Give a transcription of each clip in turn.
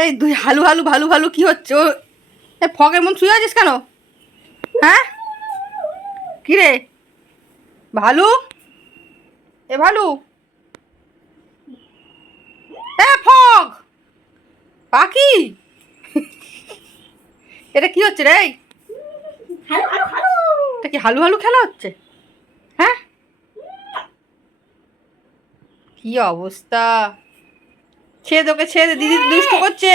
এই দুই হালু হালু value value কি হচ্ছে? ও এ ফগের মন শুয়ে আছিস কেন? হ্যাঁ? কি রে ভালু? এ ভালু? এ ফগ পাখি? এটা কি হচ্ছে রে? এটা কি হালু হালু খেলা হচ্ছে? হ্যাঁ? কি অবস্থা? ছেড়ে তোকে ছেড়ে দিদি দুষ্টু করছে।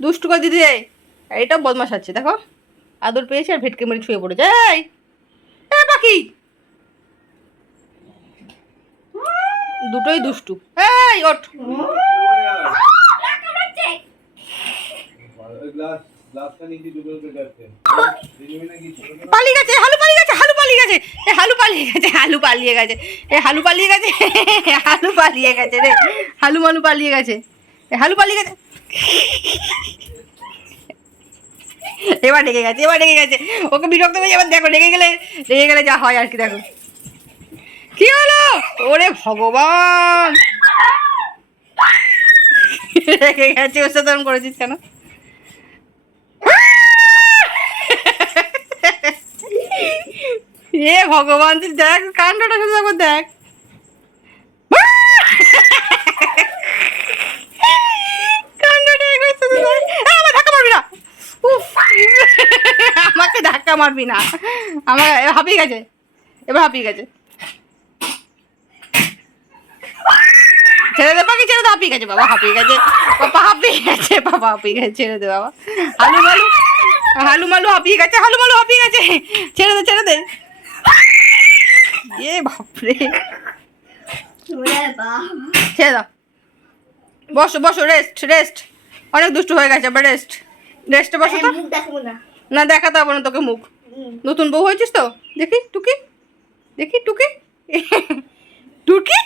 দুষ্টু করে দিদি। এটাও বদমাস আছে দেখো। আদর পেয়েছে আর ভেটকে মেরে ছুঁয়ে পড়েছে। এই এ পাখি! দুটোই দুষ্টু। এই ওঠ। পালিয়ে গেছে হালু পালিয়ে গেছে হালু পালিয়ে গেছে। এ, হালু পালিয়ে গেছে, হালু পালিয়ে গেছে। এ, হালু পালিয়ে গেছে, হালু পালিয়ে গেছে রে। হালু মালু পালিয়ে গেছে। এ, হালু পালিয়ে গেছে। এবার ডেকে গেছে, এবার রেগে গেছে। ওকে বিরক্ত হয়ে এবার দেখো ডেকে গেলে, রেগে গেলে যা হয় আর কি, দেখো। কি হলো? ওরে ভগবান! রেগে গেছে, ওর করেছিস কেন? এ ভগবান, তুই দেখ কাণ্ডটা শুধু একবার দেখ। আমাকে ধাক্কা মারবি না। আমার হাঁপিয়ে গেছে। এবার হাঁপিয়ে গেছে। ছেড়ে দে পাখি ছেড়ে দে, হাঁপিয়ে গেছে বাবা, হাঁপিয়ে গেছে। বাবা, হাঁপিয়ে গেছে, বাবা, হাঁপিয়ে গেছে, ছেড়ে দে বাবা। হালু মালু হালু মালু হাঁপিয়ে গেছে হালু মালু হাঁপিয়ে গেছে। ছেড়ে দে ছেড়ে দে। এ বাপরে। ছেড়ে দাও। বসো বসো রেস্ট রেস্ট অনেক দুষ্টু হয়ে গেছে আবার রেস্ট রেস্টে বসো তো। না। না দেখাতে হবে না তোকে মুখ। নতুন বউ হয়েছিস তো? দেখি টুকি। দেখি টুকি। টুকি।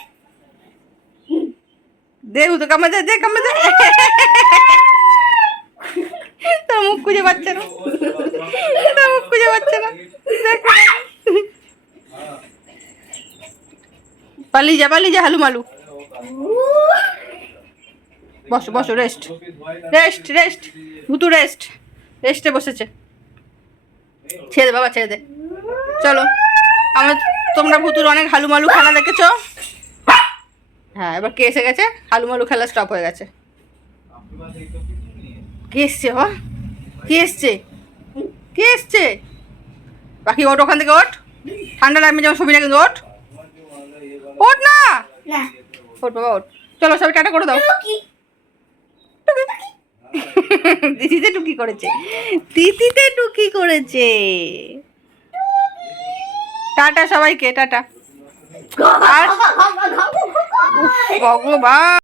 দে তো কামে দে দে কামে দে। তোর মুখ খুঁজে পাচ্ছে না তোর মুখ খুঁজে পাচ্ছে না দেখ পালিয়ে যা পালি যা, হালু মালু। বসো বসো রেস্ট রেস্ট রেস্ট ভুতু রেস্ট রেস্টে বসেছে। ছেড়ে দে বাবা, ছেড়ে দে। চলো, আমার তোমরা ভুতুর অনেক হালুমালু খেলা দেখেছ। হ্যাঁ এবার কে এসে গেছে? হালুমালু খেলা স্টপ হয়ে গেছে। কে এসছে বাবা? কে এসছে? কে এসছে? বাকি ওট ওখান থেকে ওট ঠান্ডা লাগবে যেমন সুবিধা কিন্তু ওট না। না ওঠ বাবা ওঠ চলো সবাই টাটা করে দাও। দিদিতে টুকি করেছে। দিদিতে টুকি করেছে। টাটা সবাইকে টাটা। আর ভগবান।